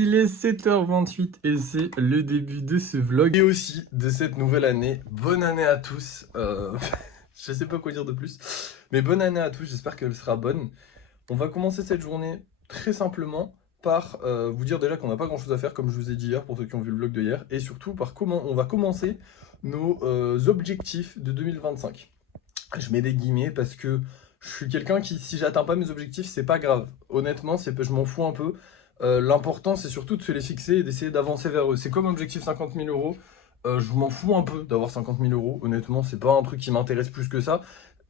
Il est 7h28 et c'est le début de ce vlog et aussi de cette nouvelle année. Bonne année à tous. Je sais pas quoi dire de plus, mais bonne année à tous. J'espère qu'elle sera bonne. On va commencer cette journée très simplement par vous dire déjà qu'on n'a pas grand chose à faire, comme je vous ai dit hier pour ceux qui ont vu le vlog de hier, et surtout par comment on va commencer nos objectifs de 2025. Je mets des guillemets parce que je suis quelqu'un qui, si j'atteins pas mes objectifs, c'est pas grave. Honnêtement, je m'en fous un peu. L'important, c'est surtout de se les fixer et d'essayer d'avancer vers eux. C'est comme objectif 50 000 euros. Je m'en fous un peu d'avoir 50 000 euros. Honnêtement, c'est pas un truc qui m'intéresse plus que ça.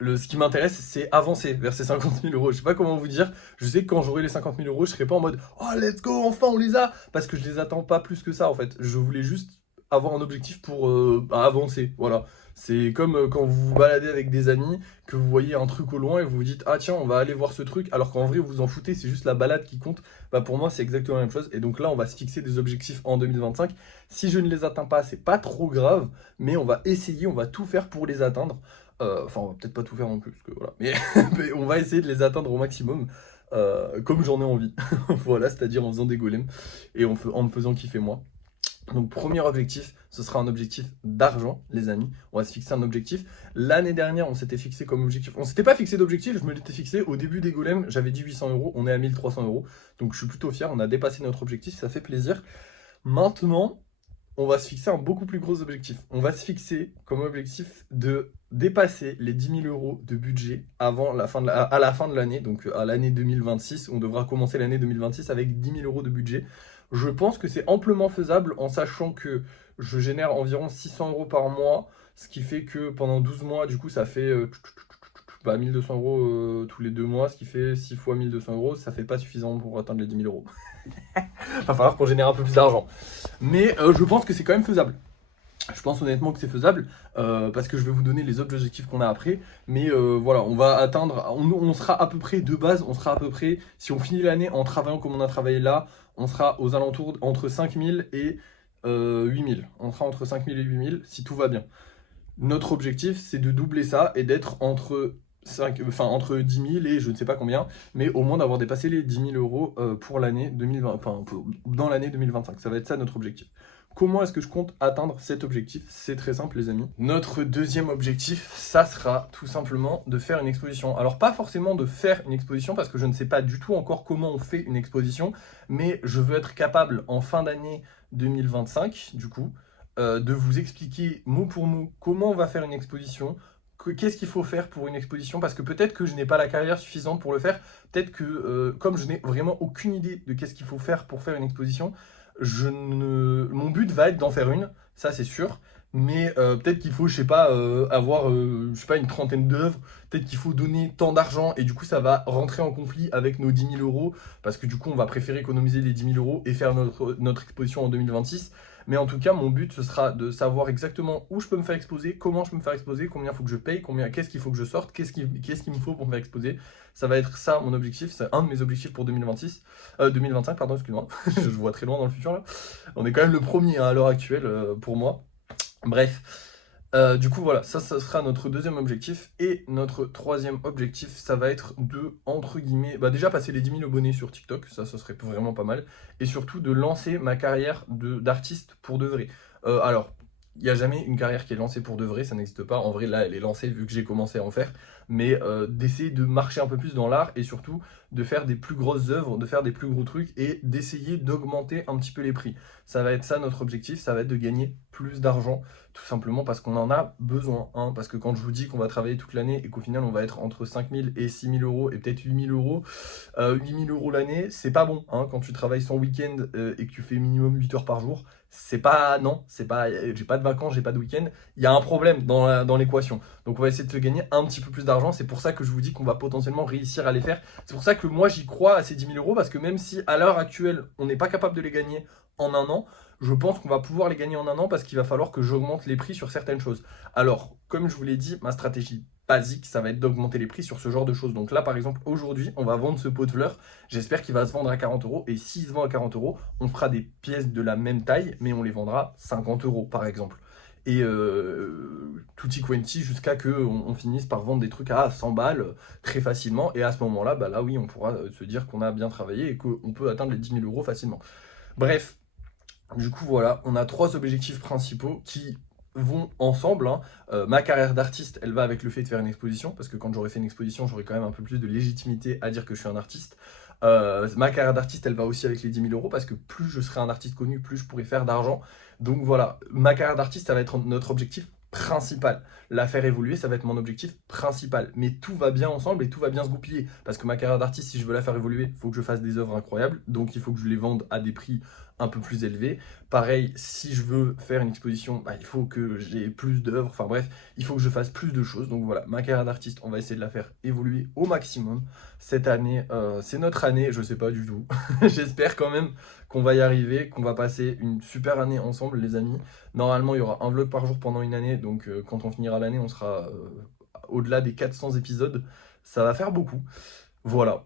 Ce qui m'intéresse, c'est avancer vers ces 50 000 euros. Je sais pas comment vous dire. Je sais que quand j'aurai les 50 000 euros, je serai pas en mode oh, let's go, enfin on les a. Parce que je les attends pas plus que ça en fait. Je voulais juste avoir un objectif pour avancer. Voilà. C'est comme quand vous vous baladez avec des amis, que vous voyez un truc au loin et vous vous dites ah tiens, on va aller voir ce truc, alors qu'en vrai vous vous en foutez, c'est juste la balade qui compte. Bah pour moi, c'est exactement la même chose. Et donc là, on va se fixer des objectifs en 2025. Si je ne les atteins pas, c'est pas trop grave, mais on va essayer, on va tout faire pour les atteindre. Enfin, on va peut-être pas tout faire non plus, parce que voilà. Mais, mais on va essayer de les atteindre au maximum, comme j'en ai envie. Voilà, c'est-à-dire en faisant des golems et en me faisant kiffer moi. Donc premier objectif, ce sera un objectif d'argent, les amis. On va se fixer un objectif. L'année dernière, on s'était fixé comme objectif. On s'était pas fixé d'objectif, je me l'étais fixé au début des golems. J'avais dit 800 euros, on est à 1300 euros. Donc je suis plutôt fier, on a dépassé notre objectif, ça fait plaisir. Maintenant, on va se fixer un beaucoup plus gros objectif. On va se fixer comme objectif de dépasser les 10 000 euros de budget avant à la fin de l'année, donc à l'année 2026. On devra commencer l'année 2026 avec 10 000 euros de budget. Je pense que c'est amplement faisable en sachant que je génère environ 600 euros par mois, ce qui fait que pendant 12 mois, du coup, ça fait 1200 euros tous les 2 mois, ce qui fait 6 fois 1200 euros. Ça fait pas suffisant pour atteindre les 10 000 euros. Il va falloir qu'on génère un peu plus d'argent. Mais je pense que c'est quand même faisable. Je pense honnêtement que c'est faisable parce que je vais vous donner les autres objectifs qu'on a après. Mais voilà, on va atteindre, on sera à peu près de base, on sera à peu près, si on finit l'année en travaillant comme on a travaillé là, on sera aux alentours entre 5 000 et 8 000. On sera entre 5 000 et 8 000 si tout va bien. Notre objectif, c'est de doubler ça et d'être entre 10 000 et je ne sais pas combien, mais au moins d'avoir dépassé les 10 000 euros pour l'année 2020, dans l'année 2025. Ça va être ça notre objectif. Comment est-ce que je compte atteindre cet objectif? C'est très simple les amis. Notre deuxième objectif, ça sera tout simplement de faire une exposition. Alors pas forcément de faire une exposition parce que je ne sais pas du tout encore comment on fait une exposition, mais je veux être capable en fin d'année 2025 du coup de vous expliquer mot pour mot comment on va faire une exposition, qu'est-ce qu'il faut faire pour une exposition, parce que peut-être que je n'ai pas la carrière suffisante pour le faire, peut-être que comme je n'ai vraiment aucune idée de qu'est-ce qu'il faut faire pour faire une exposition, mon but va être d'en faire une, ça c'est sûr, mais peut-être qu'il faut, je sais pas, avoir, je sais pas, une trentaine d'œuvres, peut-être qu'il faut donner tant d'argent, et du coup ça va rentrer en conflit avec nos 10 000 euros, parce que du coup on va préférer économiser les 10 000 euros et faire notre exposition en 2026. Mais en tout cas, mon but, ce sera de savoir exactement où je peux me faire exposer, comment je peux me faire exposer, combien il faut que je paye, qu'est-ce qu'il faut que je sorte, qu'est-ce qu'il me faut pour me faire exposer. Ça va être ça mon objectif, c'est un de mes objectifs pour 2025, pardon, excuse-moi, je vois très loin dans le futur là. On est quand même le premier hein, à l'heure actuelle pour moi. Bref, du coup voilà, ça sera notre deuxième objectif. Et notre troisième objectif, ça va être de, entre guillemets, bah déjà passer les 10 000 abonnés sur TikTok, ça serait vraiment pas mal. Et surtout de lancer ma carrière d'artiste pour de vrai. Alors, il n'y a jamais une carrière qui est lancée pour de vrai, ça n'existe pas. En vrai, là, elle est lancée vu que j'ai commencé à en faire. Mais d'essayer de marcher un peu plus dans l'art et surtout de faire des plus grosses œuvres, de faire des plus gros trucs et d'essayer d'augmenter un petit peu les prix. Ça va être ça notre objectif, ça va être de gagner plus d'argent, tout simplement parce qu'on en a besoin. Hein, parce que quand je vous dis qu'on va travailler toute l'année et qu'au final on va être entre 5 000 et 6 000 euros et peut-être 8 000 euros, 8 000 euros l'année, c'est pas bon. Hein, quand tu travailles sans week-end et que tu fais minimum 8 heures par jour, c'est pas, non, c'est pas, j'ai pas de vacances, j'ai pas de week-end, il y a un problème dans l'équation. Donc on va essayer de se gagner un petit peu plus d'argent, c'est pour ça que je vous dis qu'on va potentiellement réussir à les faire. C'est pour ça que moi j'y crois à ces 10 000 euros, parce que même si à l'heure actuelle on n'est pas capable de les gagner en un an, je pense qu'on va pouvoir les gagner en un an parce qu'il va falloir que j'augmente les prix sur certaines choses. Alors, comme je vous l'ai dit, ma stratégie basique, ça va être d'augmenter les prix sur ce genre de choses. Donc là, par exemple, aujourd'hui, on va vendre ce pot de fleurs. J'espère qu'il va se vendre à 40 euros. Et s'il se vend à 40 euros, on fera des pièces de la même taille, mais on les vendra 50 euros, par exemple. Et tutti quanti jusqu'à qu'on finisse par vendre des trucs à 100 balles très facilement. Et à ce moment-là, bah là oui, on pourra se dire qu'on a bien travaillé et qu'on peut atteindre les 10 000 euros facilement. Bref, du coup voilà, on a 3 objectifs principaux qui vont ensemble, hein. Ma carrière d'artiste, elle va avec le fait de faire une exposition, parce que quand j'aurai fait une exposition, j'aurai quand même un peu plus de légitimité à dire que je suis un artiste. Ma carrière d'artiste, elle va aussi avec les 10 000 euros, parce que plus je serai un artiste connu, plus je pourrai faire d'argent. Donc voilà, ma carrière d'artiste, ça va être notre objectif principal. La faire évoluer, ça va être mon objectif principal. Mais tout va bien ensemble et tout va bien se goupiller. Parce que ma carrière d'artiste, si je veux la faire évoluer, il faut que je fasse des œuvres incroyables. Donc il faut que je les vende à des prix un peu plus élevés. Pareil, si je veux faire une exposition, bah, il faut que j'ai plus d'œuvres. Enfin bref, il faut que je fasse plus de choses. Donc voilà, ma carrière d'artiste, on va essayer de la faire évoluer au maximum. Cette année, c'est notre année, je sais pas du tout. J'espère quand même qu'on va y arriver, qu'on va passer une super année ensemble, les amis. Normalement, il y aura un vlog par jour pendant une année. Donc quand on finira l'année, on sera au-delà des 400 épisodes. Ça va faire beaucoup. Voilà,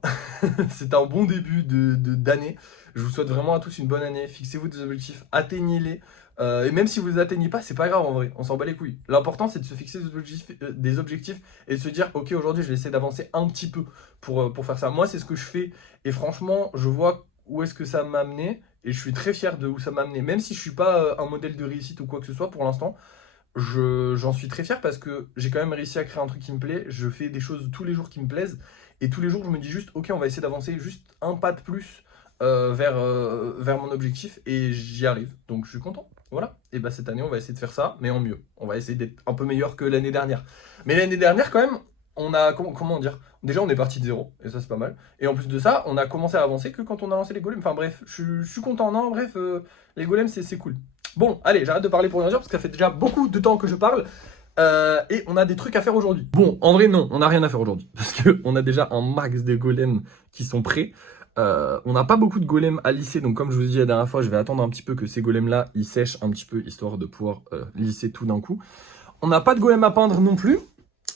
c'est un bon début d'année. Je vous souhaite vraiment à tous une bonne année. Fixez-vous des objectifs, atteignez-les. Et même si vous les atteignez pas, c'est pas grave en vrai, on s'en bat les couilles. L'important c'est de se fixer des objectifs et de se dire ok, aujourd'hui je vais essayer d'avancer un petit peu pour faire ça. Moi c'est ce que je fais et franchement je vois où est-ce que ça m'a amené et je suis très fier de où ça m'a amené. Même si je suis pas un modèle de réussite ou quoi que ce soit pour l'instant, j'en suis très fier parce que j'ai quand même réussi à créer un truc qui me plaît. Je fais des choses tous les jours qui me plaisent. Et tous les jours, je me dis juste, ok, on va essayer d'avancer juste un pas de plus vers mon objectif. Et j'y arrive. Donc je suis content. Voilà. Et bah cette année, on va essayer de faire ça, mais en mieux. On va essayer d'être un peu meilleur que l'année dernière. Mais l'année dernière, quand même, on a. Comment dire? Déjà, on est parti de zéro. Et ça, c'est pas mal. Et en plus de ça, on a commencé à avancer que quand on a lancé les golems. Enfin bref, je suis content. Non, bref, les golems, c'est cool. Bon, allez, j'arrête de parler pour rien dire parce que ça fait déjà beaucoup de temps que je parle. Et on a des trucs à faire aujourd'hui. Bon, en vrai, non, on n'a rien à faire aujourd'hui. Parce qu'on a déjà un max de golems qui sont prêts. On n'a pas beaucoup de golems à lisser. Donc, comme je vous ai dit la dernière fois, je vais attendre un petit peu que ces golems-là, ils sèchent un petit peu, histoire de pouvoir lisser tout d'un coup. On n'a pas de golem à peindre non plus.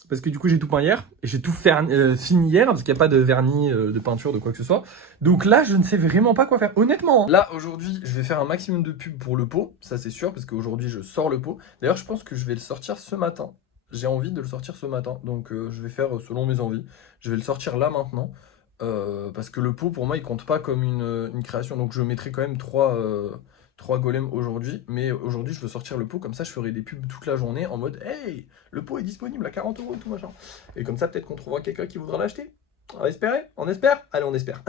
Parce que du coup, j'ai tout peint hier. Et j'ai tout fini hier. Parce qu'il n'y a pas de vernis, de peinture, de quoi que ce soit. Donc là, je ne sais vraiment pas quoi faire. Honnêtement, là, aujourd'hui, je vais faire un maximum de pub pour le pot. Ça, c'est sûr. Parce qu'aujourd'hui, je sors le pot. D'ailleurs, je pense que je vais le sortir ce matin. J'ai envie de le sortir ce matin. Donc, je vais faire selon mes envies. Je vais le sortir là maintenant. Parce que le pot, pour moi, il compte pas comme une création. Donc, je mettrai quand même trois golems aujourd'hui. Mais aujourd'hui, je veux sortir le pot. Comme ça, je ferai des pubs toute la journée en mode hey, le pot est disponible à 40 € et tout machin. Et comme ça, peut-être qu'on trouvera quelqu'un qui voudra l'acheter. On va espérer? On espère? Allez, on espère.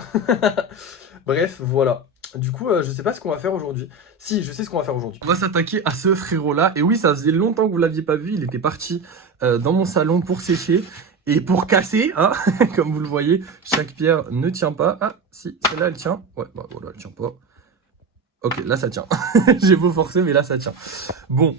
Bref, voilà. Du coup, je sais pas ce qu'on va faire aujourd'hui. Si, je sais ce qu'on va faire aujourd'hui. On va s'attaquer à ce frérot-là. Et oui, ça faisait longtemps que vous l'aviez pas vu. Il était parti dans mon salon pour sécher. Et pour casser, hein, comme vous le voyez, chaque pierre ne tient pas. Ah, si, celle-là, elle tient. Ouais, bah voilà, elle tient pas. Ok, là, ça tient. J'ai beau forcer, mais là, ça tient. Bon,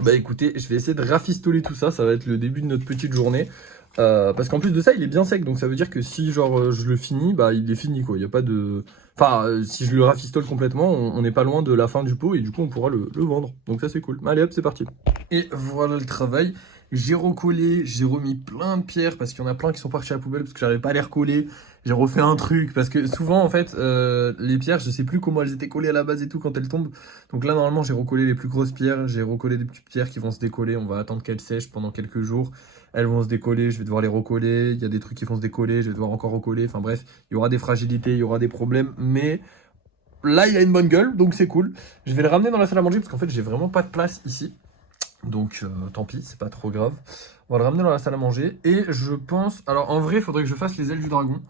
bah écoutez, je vais essayer de rafistoler tout ça. Ça va être le début de notre petite journée. Parce qu'en plus de ça, il est bien sec. Donc ça veut dire que si genre je le finis, bah il est fini quoi. Il n'y a pas de... Enfin, si je le rafistole complètement, on n'est pas loin de la fin du pot. Et du coup, on pourra le vendre. Donc ça, c'est cool. Allez hop, c'est parti. Et voilà le travail. J'ai recollé, j'ai remis plein de pierres parce qu'il y en a plein qui sont partis à la poubelle parce que j'arrivais pas à les recoller. J'ai refait un truc parce que souvent en fait les pierres, je sais plus comment elles étaient collées à la base et tout quand elles tombent. Donc là normalement j'ai recollé les plus grosses pierres, j'ai recollé des petites pierres qui vont se décoller. On va attendre qu'elles sèchent pendant quelques jours. Elles vont se décoller, je vais devoir les recoller. Il y a des trucs qui vont se décoller, je vais devoir encore recoller. Enfin bref, il y aura des fragilités, il y aura des problèmes, mais là il y a une bonne gueule, donc c'est cool. Je vais le ramener dans la salle à manger parce qu'en fait j'ai vraiment pas de place ici. Donc tant pis, c'est pas trop grave. On va le ramener dans la salle à manger. Et je pense... Alors en vrai, il faudrait que je fasse les ailes du dragon.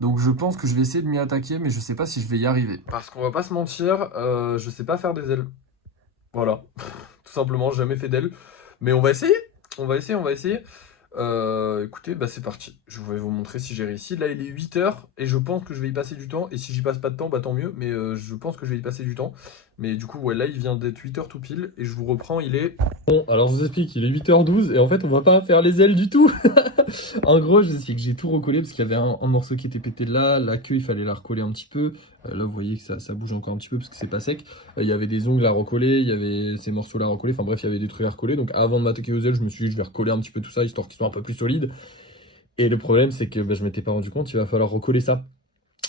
Donc je pense que je vais essayer de m'y attaquer, mais je sais pas si je vais y arriver. Parce qu'on va pas se mentir, je sais pas faire des ailes. Voilà. Tout simplement, j'ai jamais fait d'ailes. Mais on va essayer. On va essayer, on va essayer. Écoutez, bah c'est parti. Je vais vous montrer si j'ai réussi. Là, il est 8 h et je pense que je vais y passer du temps. Et si j'y passe pas de temps, bah tant mieux. Mais je pense que je vais y passer du temps. Mais du coup, ouais, là, il vient d'être 8 h tout pile. Et je vous reprends, il est... Bon, alors je vous explique, il est 8 h 12 et en fait, on va pas faire les ailes du tout. En gros, je sais que j'ai tout recollé parce qu'il y avait un morceau qui était pété là. La queue, il fallait la recoller un petit peu. Là, vous voyez que ça bouge encore un petit peu parce que c'est pas sec. Il y avait des ongles à recoller, il y avait ces morceaux-là à recoller. Enfin bref, il y avait des trucs à recoller. Donc avant de m'attaquer aux ailes, je me suis dit, je vais recoller un petit peu tout ça histoire qu'ils soient un peu plus solides. Et le problème, c'est que je m'étais pas rendu compte, il va falloir recoller ça.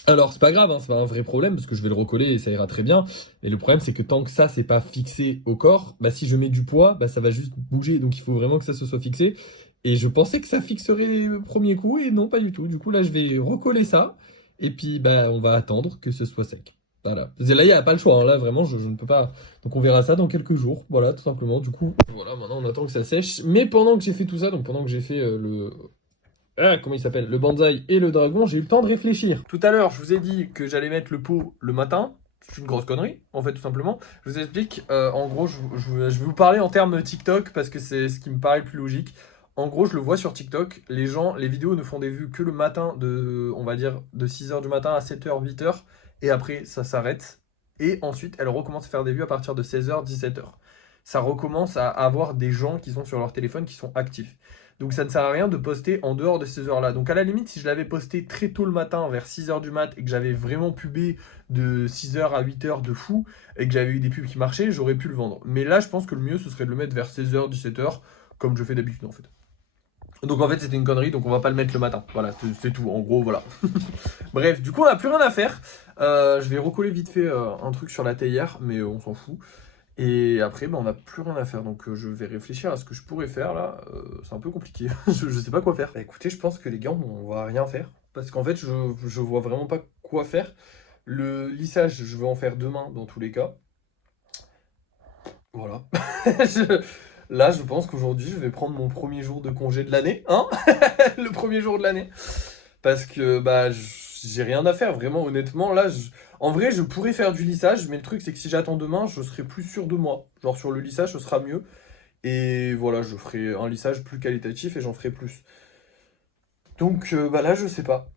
Alors, c'est pas grave, hein, c'est pas un vrai problème parce que je vais le recoller et ça ira très bien. Mais le problème, c'est que tant que ça, c'est pas fixé au corps, bah si je mets du poids, bah ça va juste bouger. Donc il faut vraiment que ça se soit fixé. Et je pensais que ça fixerait le premier coup et non, pas du tout. Du coup, là, je vais recoller ça et puis bah on va attendre que ce soit sec. Voilà. Là, il n'y a pas le choix, hein. Là, vraiment, je ne peux pas. Donc, on verra ça dans quelques jours. Voilà, tout simplement. Du coup, voilà, maintenant, on attend que ça sèche. Mais pendant que j'ai fait tout ça, donc pendant que j'ai fait comment il s'appelle? Le bonsaï et le dragon, j'ai eu le temps de réfléchir. Tout à l'heure, je vous ai dit que j'allais mettre le pot le matin. C'est une grosse connerie, en fait, tout simplement. Je vous explique. En gros, je vais vous parler en termes TikTok parce que c'est ce qui me paraît le plus logique. En gros, je le vois sur TikTok. Les gens, les vidéos ne font des vues que le matin on va dire, de 6 h du matin à 7 h, 8 h. Et après, ça s'arrête. Et ensuite, elles recommencent à faire des vues à partir de 16 h, 17 h. Ça recommence à avoir des gens qui sont sur leur téléphone qui sont actifs. Donc ça ne sert à rien de poster en dehors de ces heures-là. Donc à la limite, si je l'avais posté très tôt le matin, vers 6 h du mat, et que j'avais vraiment pubé de 6 h à 8 h de fou, et que j'avais eu des pubs qui marchaient, j'aurais pu le vendre. Mais là, je pense que le mieux, ce serait de le mettre vers 16 h, 17 h, comme je fais d'habitude en fait. Donc en fait, c'était une connerie, donc on va pas le mettre le matin. Voilà, c'est tout, en gros, voilà. Bref, du coup, on n'a plus rien à faire. Je vais recoller vite fait un truc sur la théière, mais on s'en fout. Et après, bah, on n'a plus rien à faire, donc je vais réfléchir à ce que je pourrais faire là. C'est un peu compliqué, je sais pas quoi faire. Bah, écoutez, je pense que les gars, on va rien faire. Parce qu'en fait, je vois vraiment pas quoi faire. Le lissage, je vais en faire demain dans tous les cas. Voilà. Là, je pense qu'aujourd'hui, je vais prendre mon premier jour de congé de l'année, hein. Le premier jour de l'année. Parce que bah j'ai rien à faire, vraiment honnêtement. Là, en vrai, je pourrais faire du lissage, mais le truc c'est que si j'attends demain, je serai plus sûr de moi. Genre sur le lissage, ce sera mieux. Et voilà, je ferai un lissage plus qualitatif et j'en ferai plus. Donc bah là, je sais pas.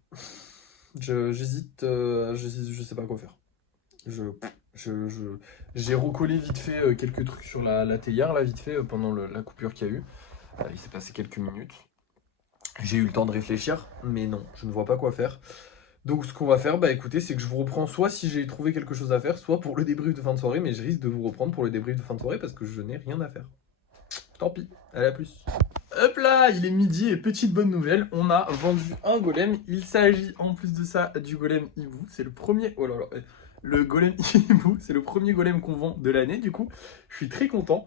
J'hésite, je sais pas quoi faire. Je, j'ai recollé vite fait quelques trucs sur la théière, là, vite fait, pendant la coupure qu'il y a eu. Il s'est passé quelques minutes. J'ai eu le temps de réfléchir, mais non, je ne vois pas quoi faire. Donc ce qu'on va faire, bah écoutez, c'est que je vous reprends soit si j'ai trouvé quelque chose à faire, soit pour le débrief de fin de soirée, mais je risque de vous reprendre pour le débrief de fin de soirée parce que je n'ai rien à faire. Tant pis, allez à plus. Hop là, il est midi et petite bonne nouvelle, on a vendu un golem. Il s'agit en plus de ça du golem hibou. C'est le premier. Oh là là, le golem hibou, c'est le premier golem qu'on vend de l'année du coup. Je suis très content.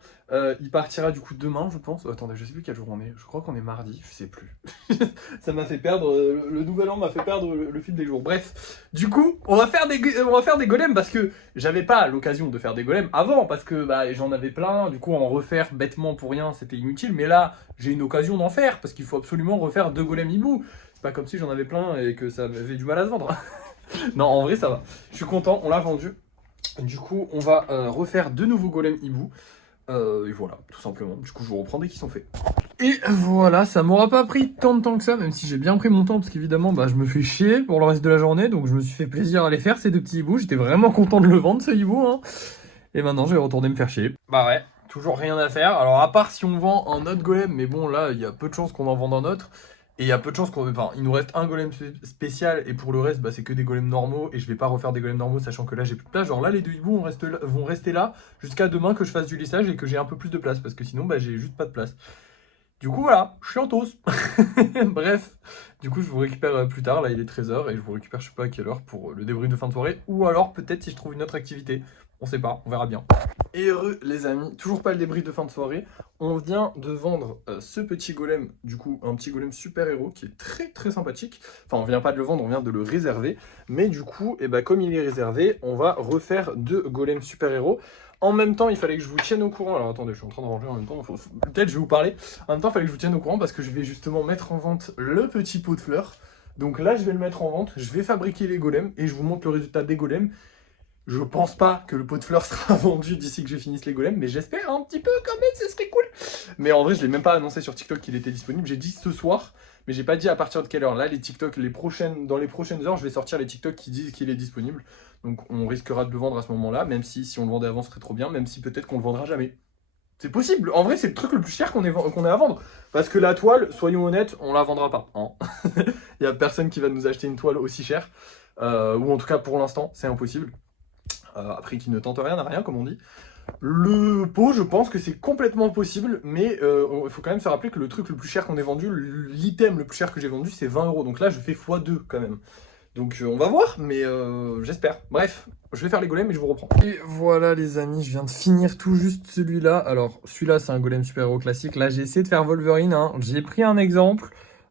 Il partira du coup demain, je pense. Oh, attendez, je sais plus quel jour on est. Je crois qu'on est mardi, je sais plus. Ça m'a fait perdre. Le nouvel an m'a fait perdre le fil des jours. Bref, du coup, on va faire des golems parce que j'avais pas l'occasion de faire des golems avant parce que bah, j'en avais plein. Du coup, en refaire bêtement pour rien, c'était inutile. Mais là, j'ai une occasion d'en faire parce qu'il faut absolument refaire 2 golems hibou. C'est pas comme si j'en avais plein et que ça m'avait du mal à se vendre. Non, en vrai, ça va. Je suis content, on l'a vendu. Du coup, on va refaire 2 nouveaux golems hibou. Et voilà, tout simplement. Du coup, je vous reprends dès qu'ils sont faits. Et voilà, ça m'aura pas pris tant de temps que ça, même si j'ai bien pris mon temps, parce qu'évidemment, bah, je me fais chier pour le reste de la journée, donc je me suis fait plaisir à les faire, ces 2 petits hiboux. J'étais vraiment content de le vendre, ce hibou, hein. Et maintenant, je vais retourner me faire chier. Bah ouais, toujours rien à faire. Alors, à part si on vend un autre golem, mais bon, là, il y a peu de chances qu'on en vende un autre. Et il y a peu de chances qu'on. Enfin, il nous reste un golem spécial, et pour le reste, bah, c'est que des golems normaux, et je vais pas refaire des golems normaux, sachant que là, j'ai plus de place. Genre là, les 2 hiboux vont rester là jusqu'à demain que je fasse du lissage et que j'ai un peu plus de place, parce que sinon, bah, j'ai juste pas de place. Du coup, voilà, je suis en toast. Bref, du coup, je vous récupère plus tard. Là, il est 13 h et je vous récupère, je sais pas à quelle heure, pour le débrief de fin de soirée. Ou alors, peut-être si je trouve une autre activité. On sait pas, on verra bien. Et heureux, les amis, toujours pas le débrief de fin de soirée. On vient de vendre ce petit golem, du coup, un petit golem super-héros qui est très très sympathique. Enfin, on vient pas de le vendre, on vient de le réserver. Mais du coup, et bah, comme il est réservé, on va refaire 2 golems super-héros. En même temps, il fallait que je vous tienne au courant. Alors attendez, je suis en train de ranger en même temps. Peut-être je vais vous parler. En même temps, il fallait que je vous tienne au courant parce que je vais justement mettre en vente le petit pot de fleurs. Donc là, je vais le mettre en vente. Je vais fabriquer les golems et je vous montre le résultat des golems. Je pense pas que le pot de fleurs sera vendu d'ici que je finisse les golems, mais j'espère un petit peu quand même, ce serait cool. Mais en vrai, je l'ai même pas annoncé sur TikTok qu'il était disponible. J'ai dit ce soir, mais j'ai pas dit à partir de quelle heure. Là, les TikTok, dans les prochaines heures, je vais sortir les TikTok qui disent qu'il est disponible. Donc on risquera de le vendre à ce moment-là, même si on le vendait avant, ce serait trop bien, même si peut-être qu'on le vendra jamais. C'est possible. En vrai, c'est le truc le plus cher qu'on ait à vendre. Parce que la toile, soyons honnêtes, on la vendra pas. Hein. Il y a personne qui va nous acheter une toile aussi chère. Ou en tout cas, pour l'instant, c'est impossible. Après, qui ne tente rien n'a rien, comme on dit. Le pot, je pense que c'est complètement possible, mais il faut quand même se rappeler que le truc le plus cher qu'on ait vendu, l'item le plus cher que j'ai vendu, c'est 20 €. Donc là, je fais x2 quand même. Donc on va voir, mais j'espère. Bref, je vais faire les golems et je vous reprends. Et voilà les amis, je viens de finir tout juste celui-là. Alors celui-là c'est un golem super-héros classique. Là j'ai essayé de faire Wolverine, hein. J'ai pris un exemple.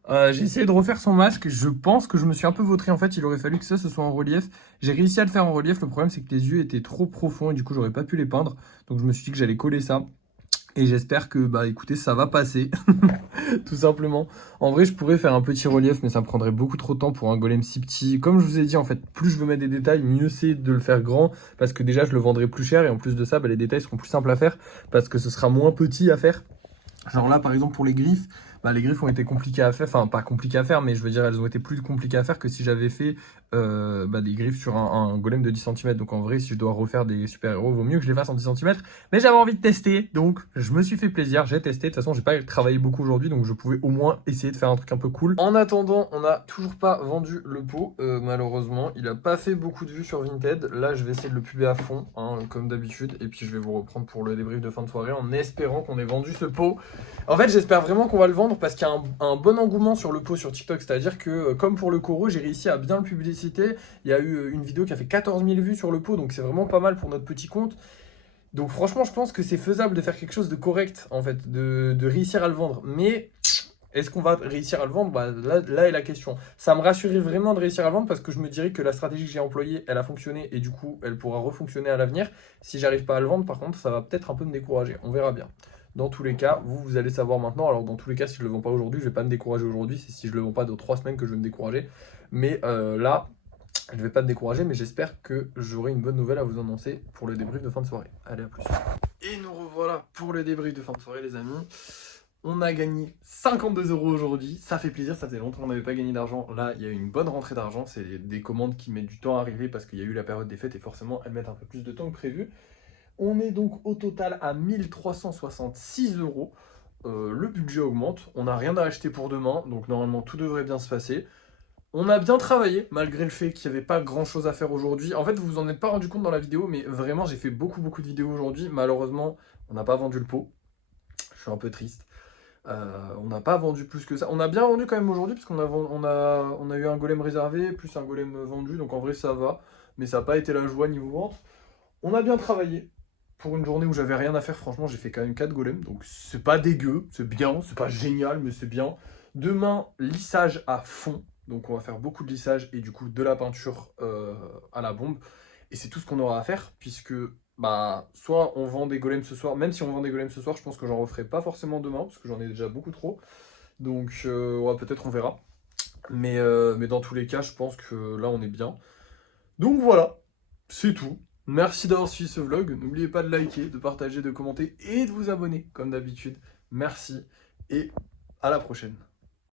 J'ai essayé de refaire son masque. Je pense que je me suis un peu vautré. En fait, il aurait fallu que ça, ce soit en relief. J'ai réussi à le faire en relief. Le problème, c'est que les yeux étaient trop profonds et du coup, j'aurais pas pu les peindre. Donc, je me suis dit que j'allais coller ça. Et j'espère que, bah écoutez, ça va passer, tout simplement. En vrai, je pourrais faire un petit relief, mais ça me prendrait beaucoup trop de temps pour un golem si petit. Comme je vous ai dit, en fait, plus je veux mettre des détails, mieux c'est de le faire grand, parce que déjà, je le vendrai plus cher, et en plus de ça, bah, les détails seront plus simples à faire, parce que ce sera moins petit à faire. Genre là, par exemple, pour les griffes, bah, les griffes ont été compliquées à faire, enfin pas compliquées à faire, mais je veux dire, elles ont été plus compliquées à faire que si j'avais fait bah, des griffes sur un golem de 10 cm. Donc en vrai, si je dois refaire des super-héros, vaut mieux que je les fasse en 10 cm. Mais j'avais envie de tester, donc je me suis fait plaisir, j'ai testé. De toute façon, j'ai pas travaillé beaucoup aujourd'hui, donc je pouvais au moins essayer de faire un truc un peu cool. En attendant, on n'a toujours pas vendu le pot, malheureusement. Il a pas fait beaucoup de vues sur Vinted. Là, je vais essayer de le puber à fond, hein, comme d'habitude. Et puis je vais vous reprendre pour le débrief de fin de soirée en espérant qu'on ait vendu ce pot. En fait, j'espère vraiment qu'on va le vendre parce qu'il y a un bon engouement sur le pot sur TikTok. C'est-à-dire que, comme pour le Koro, j'ai réussi à bien le publiciter. Il y a eu une vidéo qui a fait 14 000 vues sur le pot, donc c'est vraiment pas mal pour notre petit compte. Donc franchement, je pense que c'est faisable de faire quelque chose de correct, en fait, de réussir à le vendre. Mais est-ce qu'on va réussir à le vendre? Bah, là est la question. Ça me rassurait vraiment de réussir à le vendre parce que je me dirais que la stratégie que j'ai employée, elle a fonctionné et du coup, elle pourra refonctionner à l'avenir. Si j'arrive pas à le vendre, par contre, ça va peut-être un peu me décourager. On verra bien. Dans tous les cas, vous allez savoir maintenant. Alors, dans tous les cas, si je le vends pas aujourd'hui, je vais pas me décourager aujourd'hui. C'est si je le vends pas dans 3 semaines que je vais me décourager. Mais là, je vais pas me décourager, mais j'espère que j'aurai une bonne nouvelle à vous annoncer pour le débrief de fin de soirée. Allez, à plus. Et nous revoilà pour le débrief de fin de soirée, les amis. On a gagné 52 € aujourd'hui, ça fait plaisir, ça faisait longtemps qu'on n'avait pas gagné d'argent. Là, il y a eu une bonne rentrée d'argent, c'est des commandes qui mettent du temps à arriver parce qu'il y a eu la période des fêtes et forcément elles mettent un peu plus de temps que prévu. On est donc au total à 1366 €. Le budget augmente, on n'a rien à acheter pour demain, donc normalement tout devrait bien se passer. On a bien travaillé, malgré le fait qu'il n'y avait pas grand chose à faire aujourd'hui. En fait, vous vous en êtes pas rendu compte dans la vidéo, mais vraiment j'ai fait beaucoup de vidéos aujourd'hui. Malheureusement, on n'a pas vendu le pot. Je suis un peu triste. On n'a pas vendu plus que ça. On a bien vendu quand même aujourd'hui, parce qu'on a eu un golem réservé, plus un golem vendu, donc en vrai ça va. Mais ça n'a pas été la joie niveau vente. On a bien travaillé. Pour une journée où j'avais rien à faire, franchement, j'ai fait quand même 4 golems. Donc c'est pas dégueu, c'est bien, c'est pas génial, mais c'est bien. Demain, lissage à fond. Donc on va faire beaucoup de lissage et du coup de la peinture à la bombe. Et c'est tout ce qu'on aura à faire, puisque bah, soit on vend des golems ce soir, même si on vend des golems ce soir, je pense que j'en referai pas forcément demain, parce que j'en ai déjà beaucoup trop. Donc ouais, peut-être on verra. Mais dans tous les cas, je pense que là on est bien. Donc voilà, c'est tout. Merci d'avoir suivi ce vlog. N'oubliez pas de liker, de partager, de commenter et de vous abonner, comme d'habitude. Merci et à la prochaine.